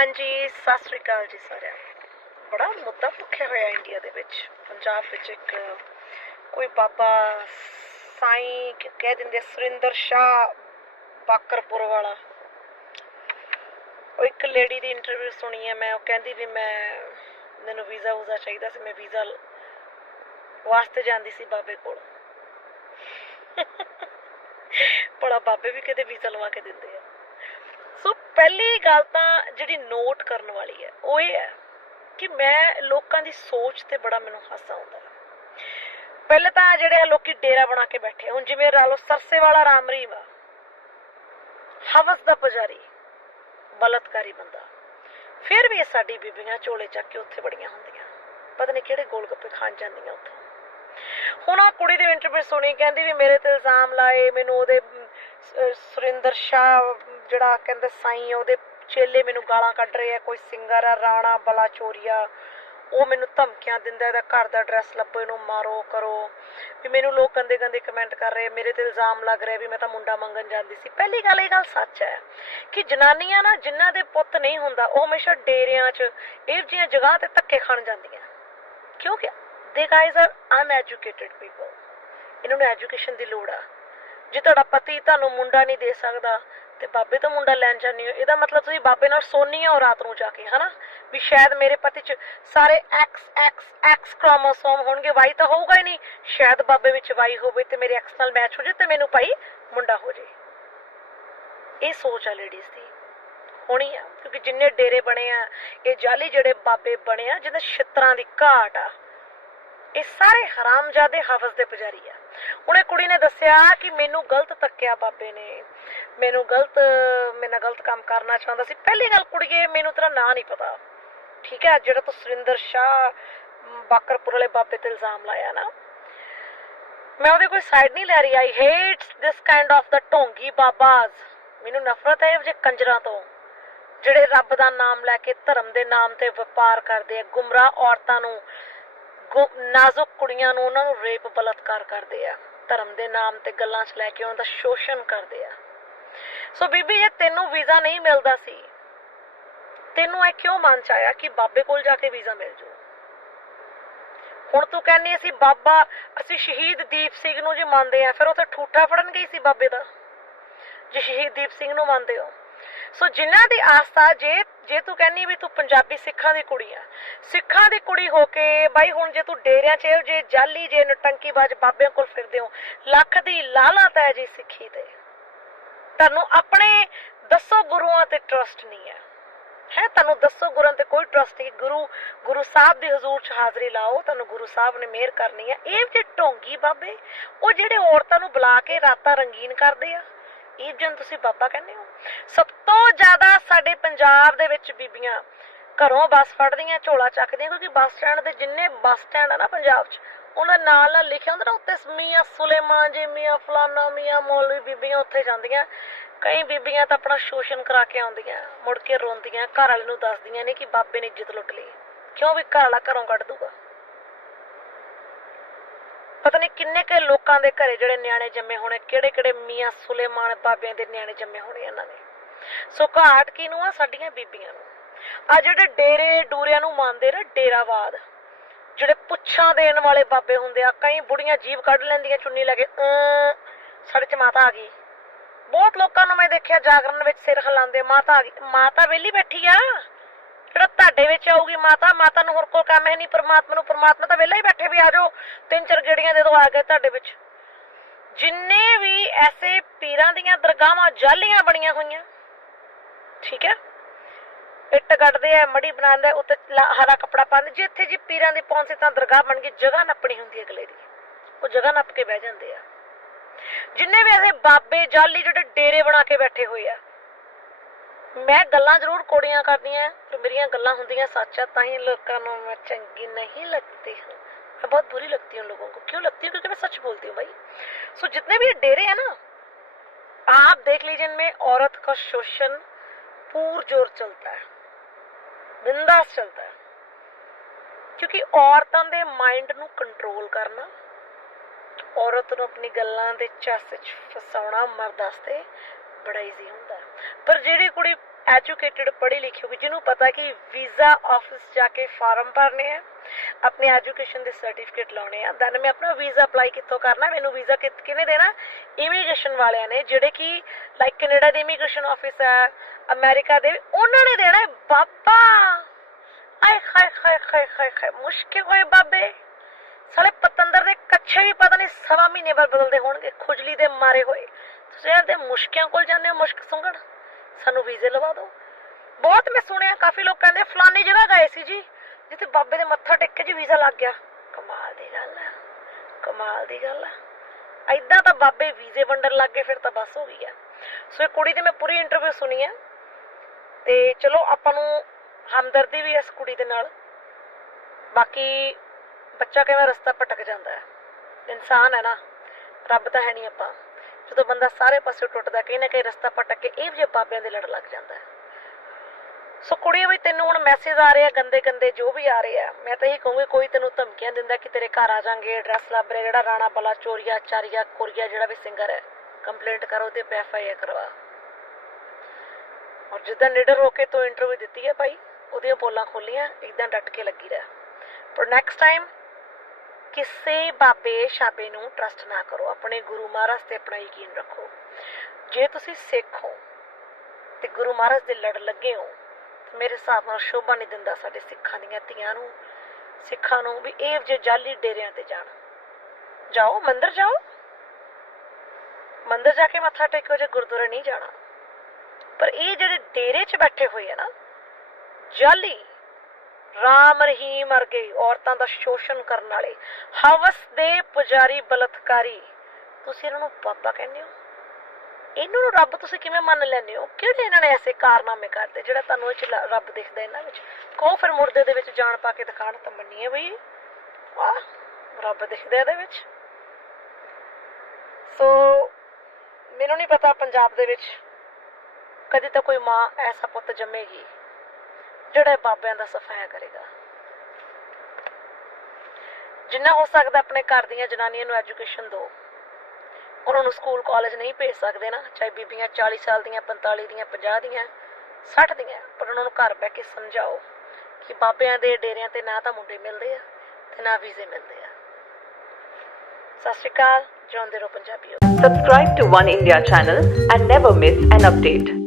ਹਾਂਜੀ, ਸਤਿ ਸ੍ਰੀ ਅਕਾਲ ਜੀ ਸਾਰਿਆਂ ਬੜਾ ਮੁੱਦਾ ਭੁੱਖਿਆ ਹੋਇਆ ਇੰਡੀਆ ਦੇ ਵਿੱਚ। ਪੰਜਾਬ ਵਿੱਚ ਇੱਕ ਕੋਈ ਬਾਬਾ ਸਾਈਂ ਕਿ, ਕਹਿ ਦਿੰਦੇ ਸੁਰਿੰਦਰ ਸ਼ਾਹ ਬਾਕਰਪੁਰ ਵਾਲਾ। ਉਹ ਇੱਕ ਲੇਡੀ ਦੀ ਇੰਟਰਵਿਊ ਸੁਣੀ ਹੈ, ਮੈਂ ਉਹ ਕਹਿੰਦੀ ਵੀ ਮੈਂ, ਮੈਨੂੰ ਵੀਜ਼ਾ ਵੂਜ਼ਾ ਚਾਹੀਦਾ ਸੀ, ਮੈਂ ਵੀਜ਼ਾ ਵਾਸਤੇ ਜਾਂਦੀ ਸੀ ਬਾਬੇ ਕੋਲ। ਬੜਾ ਬਾਬੇ ਵੀ ਕਿਤੇ ਵੀਜ਼ਾ ਲਵਾ ਕੇ ਦਿੰਦੇ ਆ। ਸੋ ਪਹਿਲੀ ਗੱਲ ਤਾਂ ਜਿਹੜੀ ਨੋਟ ਕਰਨ ਵਾਲੀ ਹੈ, ਉਹ ਇਹ ਹੈ ਕਿ ਮੈਂ ਲੋਕਾਂ ਦੀ ਸੋਚ ਤੇ ਬੜਾ ਮੈਨੂੰ ਹਾਸਾ ਆਉਂਦਾ ਹੈ। ਪਹਿਲੇ ਤਾਂ ਜਿਹੜੇ ਲੋਕੀ ਡੇਰਾ ਬਣਾ ਕੇ ਬੈਠੇ ਹੁਣ ਜਿਵੇਂ ਲਾ ਲਓ ਸਰਸੇ ਵਾਲਾ ਰਾਮ ਰਹੀਮ ਹਵਸ ਦਾ ਪੁਜਾਰੀ, ਬਲਤਕਾਰੀ ਬੰਦਾ। ਫਿਰ ਵੀ ਸਾਡੀ ਬੀਬੀਆਂ ਝੋਲੇ ਚੱਕ ਕੇ ਉੱਥੇ ਬੜੀਆਂ ਹੁੰਦੀਆਂ। ਪਤਾ ਨਹੀਂ ਕਿਹੜੇ ਗੋਲ ਗੱਪੇ ਖਾਣ ਜਾਂਦੀਆਂ ਉੱਥੇ। ਹੁਣ ਆ ਕੁੜੀ ਦੇ ਇੰਟਰਵਿਊ ਸੁਣੀ, ਕਹਿੰਦੀ ਵੀ ਮੇਰੇ ਤੇ ਇਲਜ਼ਾਮ ਲਾਏ, ਮੈਨੂੰ ਉਹਦੇ ਸੁਰਿੰਦਰ ਸ਼ਾਹ ਜਿਹੜਾ ਕਹਿੰਦੇ ਸਾਈਂ ਉਹਦੇ ਚੇਲੇ ਮੈਨੂੰ ਗਾਲਾਂ ਕੱਢ ਰਹੇ ਆ, ਕੋਈ ਸਿੰਗਰ ਆ, ਰਾਣਾ, ਬਲਾ ਉਹ ਮੈਨੂੰ ਧਮਕੀਆਂ ਦਿੰਦਾ, ਇਹਦਾ ਘਰ ਦਾ ਐਡਰੈਸ ਲੱਭੋ, ਇਹਨੂੰ ਮਾਰੋ, ਕਰੋ। ਵੀ ਮੈਨੂੰ ਲੋਕ ਗੰਦੇ ਗੰਦੇ ਕਮੈਂਟ ਕਰ ਰਹੇ ਮੇਰੇ ਤੇ ਇਲਜ਼ਾਮ ਲੱਗ ਰਿਹਾ ਵੀ ਮੈਂ ਤਾਂ ਮੁੰਡਾ ਮੰਗਣ ਜਾਂਦੀ ਸੀ। ਪਹਿਲੀ ਗੱਲ, ਇਹ ਗੱਲ ਸੱਚ ਹੈ ਕਿ ਜਨਾਨੀਆਂ ਨਾ ਜਿਨ੍ਹਾਂ ਦੇ ਪੁੱਤ ਨਹੀਂ ਹੁੰਦਾ, ਉਹ ਹਮੇਸ਼ਾ ਡੇਰਿਆਂ 'ਚ, ਇਹ ਜਿਹੀਆਂ ਜਗ੍ਹਾ ਤੇ ਧੱਕੇ ਖਾਣ ਜਾਂਦੀਆਂ। ਕਿਉਂਕਿ ਦੇ ਗਾਇਜ਼ ਆਰ ਅਨਐਜੂਕੇਟਿਡ ਪੀਪਲ ਇਹਨਾਂ ਨੂੰ ਐਜੂਕੇਸ਼ਨ ਦੀ ਲੋੜ ਆ। ਜੇ ਤੁਹਾਡਾ ਪਤੀ ਤੁਹਾਨੂੰ ਮੁੰਡਾ ਨਹੀਂ ਦੇ ਸਕਦਾ ਤੇ ਬਾਬੇ ਤੋਂ ਮੁੰਡਾ ਲੈਣ ਜਾਂਦੀ ਹੋ। ਇਹਦਾ ਮਤਲਬ ਤੁਸੀਂ ਬਾਬੇ ਨਾਲ ਸੋਨੀ ਹੋ ਰਾਤ ਨੂੰ ਜਾ ਕੇ, ਹਨਾ? ਵੀ ਸ਼ਾਇਦ ਮੇਰੇ ਪਤੀ ਚ ਸਾਰੇ ਐਕਸ ਐਕਸ ਐਕਸ ਕ੍ਰੋਮੋਸੋਮ ਹੋਣਗੇ ਵਾਈ ਤਾਂ ਹੋਊਗਾ ਹੀ ਨਹੀਂ। ਸ਼ਾਇਦ ਬਾਬੇ ਵਿੱਚ ਵਾਈ ਹੋਵੇ ਤੇ ਮੇਰੇ ਐਕਸ ਨਾਲ ਮੈਚ ਹੋ ਜੇ ਤੇ ਮੈਨੂੰ ਭਾਈ ਮੁੰਡਾ ਹੋ ਜੇ ਇਹ ਸੋਚ ਆ ਲੇਡੀਜ਼ ਦੀ। ਹੋਣੀ ਆ, ਕਿਉਂਕਿ ਜਿੰਨੇ ਡੇਰੇ ਬਣੇ ਆ, ਇਹ ਜਾਲੀ ਜਿਹੜੇ ਬਾਬੇ ਬਣੇ ਆ ਜਿਹਦੇ ਛਿੱਤਰਾਂ ਦੀ ਘਾਟ ਆ, ਇਹ ਸਾਰੇ ਹਰਾਮਜ਼ਾਦੇ ਹਵਸ ਦੇ ਪੁਜਾਰੀ ਆ। ਉਹਨੇ ਕੁੜੀ ਨੇ ਦੱਸਿਆ ਕਿ ਮੈਨੂੰ ਗਲਤ ਤੱਕਿਆ ਬਾਬੇ ਨੇ। ਮੈਨੂੰ ਗਲਤ, ਮੇਰੇ ਨਾਲ ਗਲਤ ਕੰਮ ਕਰਨਾ ਚਾਹੁੰਦਾ ਸੀ। ਪਹਿਲੀ ਗੱਲ ਕੁੜੀਏ, ਮੈਨੂੰ ਤੇਰਾ ਨਾਂ ਨਹੀਂ ਪਤਾ। ਠੀਕ ਹੈ, ਜਿਹੜਾ ਤੂੰ ਸੁਰਿੰਦਰ ਸ਼ਾਹ ਬਾਕਰਪੁਰ ਵਾਲੇ ਬਾਬੇ ਤੇ ਇਲਜ਼ਾਮ ਲਾਇਆ ਨਾ। ਮੈਂ ਉਹਦੇ ਕੋਈ ਸਾਈਡ ਨਹੀਂ ਲੈ ਰਹੀ। I hate this kind of ਦਾ ਢੋਂਗੀ ਬਾਬਾਜ਼। ਮੈਨੂੰ ਨਫ਼ਰਤ ਹੈ ਇਹ ਕੰਜਰਾਂ ਤੋਂ। ਜਿਹੜੇ ਰੱਬ ਦਾ ਨਾਮ ਲੈ ਕੇ ਧਰਮ ਦੇ ਨਾਮ ਤੇ ਵਪਾਰ ਕਰਦੇ ਆ, ਗੁੰਮਰਾਹ ਔਰਤਾਂ ਨੂੰ, ਗੁ- ਨਾਜ਼ੁਕ ਕੁੜੀਆਂ ਨੂੰ ਉਹਨਾਂ ਨੂੰ ਰੇਪ ਬਲਤਕਾਰ ਕਰਦੇ ਆ। ਧਰਮ ਦੇ ਨਾਮ ਤੇ ਗੱਲਾਂ 'ਚ ਲੈ ਕੇ ਉਹਨਾਂ ਦਾ ਸ਼ੋਸ਼ਣ ਕਰਦੇ ਆ। ਸੋ ਬੀਬੀ ਜੇ ਤੈਨੂੰ ਵੀਜ਼ਾ ਨਹੀਂ ਮਿਲਦਾ ਸੀ। ਤੈਨੂੰ ਇਹ ਕਿਉਂ ਮਨ ਚ ਆਇਆ ਕਿ ਬਾਬੇ ਕੋਲ ਜਾ ਕੇ ਵੀਜ਼ਾ ਮਿਲ ਜੂ? ਹੁਣ ਤੂੰ ਕਹਿੰਦੀ ਅਸੀਂ ਬਾਬਾ, ਅਸੀਂ ਸ਼ਹੀਦ ਦੀਪ ਸਿੰਘ ਨੂੰ ਜੇ ਮੰਨਦੇ ਆ, ਫਿਰ ਉੱਥੇ ਠੂਠਾ ਫੜਨ ਗਈ ਸੀ ਬਾਬੇ ਦਾ? ਜੇ ਸ਼ਹੀਦ ਦੀਪ ਸਿੰਘ ਨੂੰ ਮੰਨਦੇ ਹੋ। ਸੋ ਜਿਨ੍ਹਾਂ ਦੀ ਆਸਥਾ, ਜੇ ਜੇ ਤੂੰ ਕਹਿੰਨੀ ਵੀ ਤੂੰ ਪੰਜਾਬੀ ਸਿੱਖਾਂ ਦੀ ਕੁੜੀ ਆ, ਸਿੱਖਾਂ ਦੀ ਕੁੜੀ ਹੋ ਕੇ ਬਾਈ ਹੁਣ ਜੇ ਤੂੰ ਡੇਰਿਆਂ 'ਚ, ਜੇ ਜਾਲੀ, ਜੇ ਨਟੰਕੀਬਾਜ਼ ਬਾਬਿਆਂ ਕੋਲ ਫਿਰਦੇ ਹੋ, ਲੱਖ ਦੀ ਲਾਲਤ ਹੈ ਜੀ ਸਿੱਖੀ ਤੇ। ਤੁਹਾਨੂੰ ਆਪਣੇ ਦੱਸੋ ਗੁਰੂਆਂ ਤੇ ਟਰਸਟ ਨਹੀਂ ਹੈ। ਹੈ, ਤੁਹਾਨੂੰ ਦੱਸੋ ਗੁਰਾਂ ਤੇ ਕੋਈ ਟਰਸਟ ਨਹੀਂ। ਗੁਰੂ ਗੁਰੂ ਸਾਹਿਬ ਦੀ ਹਜ਼ੂਰ 'ਚ ਹਾਜ਼ਰੀ ਲਾਓ, ਤੁਹਾਨੂੰ ਗੁਰੂ ਸਾਹਿਬ ਨੇ ਮਿਹਰ ਕਰਨੀ ਹੈ। ਇਹ ਜੇ ਢੋਂਗੀ ਬਾਬੇ, ਉਹ ਜਿਹੜੇ ਔਰਤਾਂ ਨੂੰ ਬੁਲਾ ਕੇ ਰਾਤਾਂ ਰੰਗੀਨ ਕਰਦੇ ਆ, ਇਹ ਜਨ ਤੁਸੀਂ ਬਾਬਾ ਕਹਿੰਦੇ ਹੋ। ਸਭ ਤੋਂ ਜ਼ਿਆਦਾ ਸਾਡੇ ਪੰਜਾਬ ਦੇ ਵਿੱਚ ਬੀਬੀਆਂ ਘਰੋਂ ਬੱਸ ਫੜਦੀਆਂ, ਝੋਲਾ ਚੱਕਦੀਆਂ, ਕਿਉਂਕਿ ਬੱਸ ਸਟੈਂਡ ਦੇ ਜਿੰਨੇ ਬੱਸ ਸਟੈਂਡ ਆ ਨਾ ਪੰਜਾਬ 'ਚ ਉਹਨਾਂ ਨਾਲ ਨਾਲ ਲਿਖਿਆ ਹੁੰਦਾ ਨਾ, ਉੱਤੇ ਮੀਆਂ ਸੁਲੇਮਾਨ ਜੀ, ਮੀਆਂ ਫਲਾਨਾ, ਮੀਆਂ ਮੌਲਵੀ ਬੀਬੀਆਂ ਉੱਥੇ ਜਾਂਦੀਆਂ। ਕਈ ਬੀਬੀਆਂ ਤਾਂ ਆਪਣਾ ਸ਼ੋਸ਼ਣ ਕਰਾ ਕੇ ਆਉਂਦੀਆਂ, ਮੁੜ ਕੇ ਰੋਂਦੀਆਂ, ਘਰ ਵਾਲੇ ਨੂੰ ਦੱਸਦੀਆਂ ਨੇ ਕਿ ਬਾਬੇ ਨੇ ਇੱਜ਼ਤ ਲੁੱਟ ਲਈ। ਕਿਉਂ ਵੀ ਘਰ ਵਾਲਾ ਘਰੋਂ ਕੱਢ ਦੂਗਾ? ਪਤਾ ਨਹੀਂ ਕਿੰਨੇ ਕੇ ਲੋਕਾਂ ਦੇ ਘਰੇ ਜਿਹੜੇ ਨਿਆਣੇ ਜੰਮੇ ਹੋਣੇ ਕਿਹੜੇ ਕਿਹੜੇ ਮੀਆਂ ਸੁਲੇਮਾਨ ਬਾਬਿਆਂ ਦੇ ਨਿਆਣੇ ਜੰਮੇ ਹੋਣੇ ਇਹਨਾਂ ਨੇ ਸੋ ਘਾਟ ਕਿਨੂੰ ਆ? ਸਾਡੀਆਂ ਬੀਬੀਆਂ ਨੂੰ। ਆ ਜਿਹੜੇ ਡੇਰੇ ਡੂਰਿਆਂ ਨੂੰ ਮੰਨਦੇ ਨਾ, ਡੇਰਾਵਾਦ। ਜਿਹੜੇ ਪੁੱਛਾਂ ਦੇਣ ਵਾਲੇ ਬਾਬੇ ਹੁੰਦੇ ਆ, ਕਈ ਬੁੜੀਆਂ ਜੀਵ ਕੱਢ ਲੈਂਦੀਆਂ ਚੁੰਨੀ ਲੈ ਕੇ ਸਾਡੇ ਚ ਮਾਤਾ ਆ ਗਈ। ਬਹੁਤ ਲੋਕਾਂ ਨੂੰ ਮੈਂ ਦੇਖਿਆ ਜਾਗਰਣ ਵਿੱਚ ਸਿਰ ਹਿਲਾਉਂਦੇ, ਮਾਤਾ ਆ ਗਈ। ਮਾਤਾ ਵਿਹਲੀ ਬੈਠੀ ਆ। ਜਿਹੜਾ ਤੁਹਾਡੇ ਵਿੱਚ ਆਊਗੀ ਮਾਤਾ ਮਾਤਾ ਨੂੰ ਹੋਰ ਕੋਈ ਕੰਮ ਹੈ ਨਹੀਂ, ਪ੍ਰਮਾਤਮਾ ਨੂੰ, ਪ੍ਰਮਾਤਮਾ ਤਾਂ ਵੇਲਾ ਹੀ ਬੈਠੇ ਵੀ ਆ ਜਾਓ। ਤਿੰਨ ਚਾਰ ਗੇੜੀਆਂ ਦੇ ਦੋ ਆ ਗਏ ਤੁਹਾਡੇ ਵਿੱਚ। ਜਿੰਨੇ ਵੀ ਐਸੇ ਪੀਰਾਂ ਦੀਆਂ ਦਰਗਾਹਾਂ, ਜਾਲੀਆਂ ਬਣੀਆਂ ਹੋਈਆਂ, ਠੀਕ ਹੈ? ਇੱਟ ਗੱਡਦੇ ਆ ਮੜੀ ਬਣਾਉਂਦੇ ਆ, ਉੱਤੇ ਲਾ- ਹਰਾ ਕੱਪੜਾ ਪਾਉਂਦੇ ਜਿੱਥੇ ਜੀ ਪੀਰਾਂ ਦੀ ਪੌਂਸੀ ਤਾਂ ਦਰਗਾਹ ਬਣ ਗਈ ਜਗ੍ਹਾ ਨੱਪਣੀ ਹੁੰਦੀ ਹੈ ਅਗਲੇ ਦੀ ਉਹ ਜਗ੍ਹਾ ਨੱਪ ਕੇ ਬਹਿ ਜਾਂਦੇ ਆ ਜਿੰਨੇ ਵੀ ਐਸੇ ਬਾਬੇ ਜਾਲੀ ਜਿਹੜੇ ਡੇਰੇ ਬਣਾ ਕੇ ਬੈਠੇ ਹੋਏ ਆ ਮੈਂ ਗੱਲਾਂ ਜ਼ਰੂਰ ਕੋੜੀਆਂ ਕਰਦੀਆਂ ਪਰ ਮੇਰੀਆਂ ਗੱਲਾਂ ਹੁੰਦੀਆਂ ਸੱਚ ਆ ਤਾਂ ਹੀ ਲੋਕਾਂ ਨੂੰ ਮੈਂ ਚੰਗੀ ਨਹੀਂ लगती हूँ मैं बहुत बुरी लगती हूँ लोगों को क्यों लगती हूँ क्योंकि मैं सच बोलती हूँ भाई सो जितने भी ये डेरे हैं ना आप देख लीजिए इनमें औरत का शोषण पूर जोर चलता है ਬਿੰਦਾਸ ਚੱਲਦਾ ਹੈ। ਕਿਉਂਕਿ ਔਰਤਾਂ ਦੇ ਮਾਈਂਡ ਨੂੰ ਕੰਟਰੋਲ ਕਰਨਾ, ਔਰਤ ਨੂੰ ਆਪਣੀ ਗੱਲਾਂ ਦੇ ਚੱਸ 'ਚ ਫਸਾਉਣਾ ਮਰਦ ਵਾਸਤੇ ਬੜਾ ਈਜ਼ੀ ਹੁੰਦਾ ਪਰ ਜਿਹੜੀ ਕੁੜੀ ਐਜੂਕੇਟਿਡ ਪੜ੍ਹੀ ਲਿਖੀ ਹੋਗੀ ਜਿਹਨੂੰ ਪਤਾ ਕਿ ਵੀਜ਼ਾ ਆਫਿਸ ਜਾ ਕੇ ਫਾਰਮ ਭਰਨੇ ਆ ਆਪਣੀ ਐਜੂਕੇਸ਼ਨ ਦੇ ਸਰਟੀਫਿਕੇਟ ਲਾਉਣੇ ਆ ਦੈਨ ਮੈਂ ਆਪਣਾ ਵੀਜ਼ਾ ਅਪਲਾਈ ਕਿੱਥੋਂ ਕਰਨਾ ਮੈਨੂੰ ਵੀਜ਼ਾ ਕਿਹਨੇ ਦੇਣਾ ਇਮੀਗ੍ਰੇਸ਼ਨ ਵਾਲਿਆਂ ਨੇ ਜਿਹੜੇ ਕਿ ਲਾਈਕ ਕੈਨੇਡਾ ਦੇ ਇਮੀਗ੍ਰੇਸ਼ਨ ਆਫਿਸ ਹੈ ਅਮਰੀਕਾ ਦੇ ਉਹਨਾਂ ਨੇ ਦੇਣਾ ਬਾਬਾ ਆਏ ਹਾਏ ਹਾਏ ਹਾਏ ਹਾਏ ਹਾਏ ਮੁਸ਼ਕਿਲ ਹੋਏ ਬਾਬੇ ਸਾਲੇ ਪਤੰਦਰ ਦੇ ਕੱਛੇ ਵੀ ਪਤਾ ਨਹੀਂ ਸਵਾ ਮਹੀਨੇ ਬਾਅਦ ਬਦਲਦੇ ਹੋਣਗੇ ਖੁਜਲੀ ਦੇ ਮਾਰੇ ਹੋਏ ਤੁਸੀਂ ਯਾਰ ਮੁਸ਼ਕਿਆਂ ਕੋਲ ਜਾਂਦੇ ਹੋ ਮੁਸ਼ਕ ਸੁੰਘਣ ਸਾਨੂੰ ਵੀਜ਼ੇ ਲਵਾ ਦਿਓ। ਬਹੁਤ ਮੈਂ ਸੁਣਿਆ, ਕਾਫੀ ਲੋਕ ਕਹਿੰਦੇ ਫਲਾਨੀ ਜਗ੍ਹਾ ਗਏ ਸੀ ਜੀ, ਜਿੱਥੇ ਬਾਬੇ ਦੇ ਮੱਥਾ ਟੇਕ ਕੇ ਜੀ ਵੀਜ਼ਾ ਲੱਗ ਗਿਆ। ਕਮਾਲ ਦੀ ਗੱਲ ਹੈ ਕਮਾਲ ਦੀ ਗੱਲ ਹੈ ਐਦਾਂ ਤਾਂ ਬਾਬੇ ਵੀਜ਼ੇ ਵੰਡਣ ਲੱਗ ਗਏ, ਫਿਰ ਤਾਂ ਬਸ ਹੋ ਗਈ ਹੈ ਸੋ ਇਹ ਕੁੜੀ ਦੀ ਮੈਂ ਪੂਰੀ ਇੰਟਰਵਿਊ ਸੁਣੀ ਹੈ ਤੇ ਚਲੋ ਆਪਾਂ ਨੂੰ ਹਮਦਰਦੀ ਵੀ ਹੈ ਇਸ ਕੁੜੀ ਦੇ ਨਾਲ। ਬਾਕੀ ਬੱਚਾ ਕਿਵੇਂ ਰਸਤਾ ਭਟਕ ਜਾਂਦਾ ਹੈ। ਇਨਸਾਨ ਹੈ ਨਾ, ਰੱਬ ਤਾਂ ਹੈ ਨਹੀਂ ਆਪਾਂ। ਜਦੋਂ ਬੰਦਾ ਸਾਰੇ ਪਾਸੇ ਟੁੱਟਦਾ ਕहीं ਨਾ ਕहीं ਰਸਤਾ ਭਟਕ ਕੇ ਇਹ ਜਿਹੇ ਬਾਬਿਆਂ ਦੇ ਲੜ ਲੱਗ ਜਾਂਦਾ ਹੈ। ਸੋ ਕੁੜੀ ਵੀ ਤੈਨੂੰ ਹੁਣ ਮੈਸੇਜ ਆ ਰਹੇ ਆ ਗੰਦੇ ਗੰਦੇ ਜੋ ਵੀ ਆ ਰਹੇ ਆ ਮੈਂ ਤਾਂ ਇਹ ਕਹੂੰਗੀ, ਕੋਈ ਤੈਨੂੰ ਧਮਕੀਆਂ ਦਿੰਦਾ ਕਿ ਤੇਰੇ ਘਰ ਆ ਜਾਾਂਗੇ ਐਡਰੈਸ ਲੱਭ ਰਿਹਾ, ਜਿਹੜਾ ਰਾਣਾ ਬਲਾ, ਚੋਰੀਆ, ਚਾਰੀਆ, ਕੋਰੀਆ, ਜਿਹੜਾ ਵੀ ਸਿੰਗਰ ਹੈ ਕੰਪਲੇਂਟ ਕਰੋ ਤੇ ਐਫ ਕਰਵਾ। ਔਰ ਜਿੱਦਾਂ ਨਿਡਰ ਹੋ ਕੇ ਤੂੰ ਇੰਟਰਵਿਊ ਦਿੱਤੀ ਹੈ ਭਾਈ, ਉਹਦੀਆਂ ਪੋਲਾਂ ਖੋਲੀਆਂ ਇਦਾਂ ਡਟ ਕੇ ਲੱਗੀ ਰਹਿ। ਪਰ ਨੈਕਸਟ ਟਾਈਮ ਕਿਸੇ ਬਾਬੇ ਸ਼ਾਬੇ ਨੂੰ ਟਰਸਟ ਨਾ ਕਰੋ। ਆਪਣੇ ਗੁਰੂ ਮਹਾਰਾਜ ਤੇ ਆਪਣਾ ਯਕੀਨ ਰੱਖੋ। ਜੇ ਤੁਸੀਂ ਸਿੱਖ ਹੋ ਤੇ ਗੁਰੂ ਮਹਾਰਾਜ ਦੇ ਲੜ ਲੱਗੇ ਹੋ ਮੇਰੇ ਹਿਸਾਬ ਨਾਲ ਸ਼ੋਭਾ ਨਹੀਂ ਦਿੰਦਾ ਸਾਡੇ ਸਿੱਖਾਂ ਦੀਆਂ ਧੀਆਂ ਨੂੰ, ਸਿੱਖਾਂ ਨੂੰ ਵੀ ਇਹ ਜੇ ਜਾਲੀ ਡੇਰਿਆਂ ਤੇ ਜਾਣ। ਜਾਓ, ਮੰਦਰ ਜਾਓ। ਮੰਦਿਰ ਜਾ ਕੇ ਮੱਥਾ ਟੇਕੋ, ਜੇ ਗੁਰਦੁਆਰੇ ਨਹੀਂ ਜਾਣਾ। ਪਰ ਇਹ ਜਿਹੜੇ ਡੇਰੇ 'ਚ ਬੈਠੇ ਹੋਏ ਆ ਨਾ, ਜਾਲੀ ਰਾਮ ਰਹੀਮ ਵਰਗੇ ਔਰਤਾਂ ਦਾ ਸ਼ੋਸ਼ਣ ਕਰਨ ਵਾਲੇ ਹਵਸ ਦੇ ਪੁਜਾਰੀ ਬਲਤਕਾਰੀ। ਤੁਸੀਂ ਇਹਨਾਂ ਨੂੰ ਬਾਬਾ ਕਹਿੰਦੇ ਹੋ? ਇਹਨਾਂ ਨੂੰ ਰੱਬ ਤੁਸੀਂ ਕਿਵੇਂ ਮੰਨ ਲੈਂਦੇ ਹੋ? ਕਿਹੜੇ ਇਹਨਾਂ ਨੇ ਐਸੇ ਕਾਰਨਾਮੇ ਕਰਦੇ ਜਿਹੜਾ ਤੁਹਾਨੂੰ ਇਹ ਰੱਬ ਦਿਖਦਾ ਇਹਨਾਂ ਵਿੱਚ? ਕਹੋ ਫਿਰ ਮੁਰਦੇ ਦੇ ਵਿੱਚ ਜਾਨ ਪਾ ਕੇ ਦਿਖਾਣ ਤਾਂ ਮੰਨੀਏ ਬਈ। ਵਾਹ, ਰੱਬ ਦਿਖਦਾ ਇਹਦੇ ਵਿੱਚ। ਸੋ, ਮੈਨੂੰ ਨਹੀਂ ਪਤਾ ਪੰਜਾਬ ਦੇ ਵਿੱਚ ਕਦੀ ਤਾਂ ਕੋਈ ਮਾਂ ਐਸਾ ਪੁੱਤ ਜੰਮੇਗੀ। ਜਿਹੜਾ ਬਾਬਿਆਂ ਦਾ ਸਫਾਇਆ ਕਰੇਗਾ। ਜਿੰਨਾ ਹੋ ਸਕਦਾ ਆਪਣੇ ਘਰ ਦੀਆਂ ਜਨਾਨੀਆਂ ਨੂੰ ਐਜੂਕੇਸ਼ਨ ਦਿਓ। ਉਹਨਾਂ ਨੂੰ ਸਕੂਲ ਕਾਲਜ ਨਹੀਂ ਭੇਜ ਸਕਦੇ ਨਾ, ਚਾਹੇ ਬੀਬੀਆਂ 40 ਸਾਲ ਦੀਆਂ 45 ਦੀਆਂ 50 ਦੀਆਂ 60 ਦੀਆਂ, ਪਰ ਉਹਨਾਂ ਨੂੰ ਘਰ ਬਹਿ ਕੇ ਸਮਝਾਓ ਕਿ ਬਾਬਿਆਂ ਦੇ ਡੇਰਿਆਂ ਤੇ ਨਾ ਤਾਂ ਮੁੰਡੇ ਮਿਲਦੇ ਆ ਤੇ ਨਾ ਵੀਜ਼ੇ ਮਿਲਦੇ ਆ। ਸਤਿ ਸ਼੍ਰੀ ਅਕਾਲ, ਜਿਉਂਦੇ ਰਹੋ ਪੰਜਾਬੀਓ। Subscribe to One India channel and never miss an update.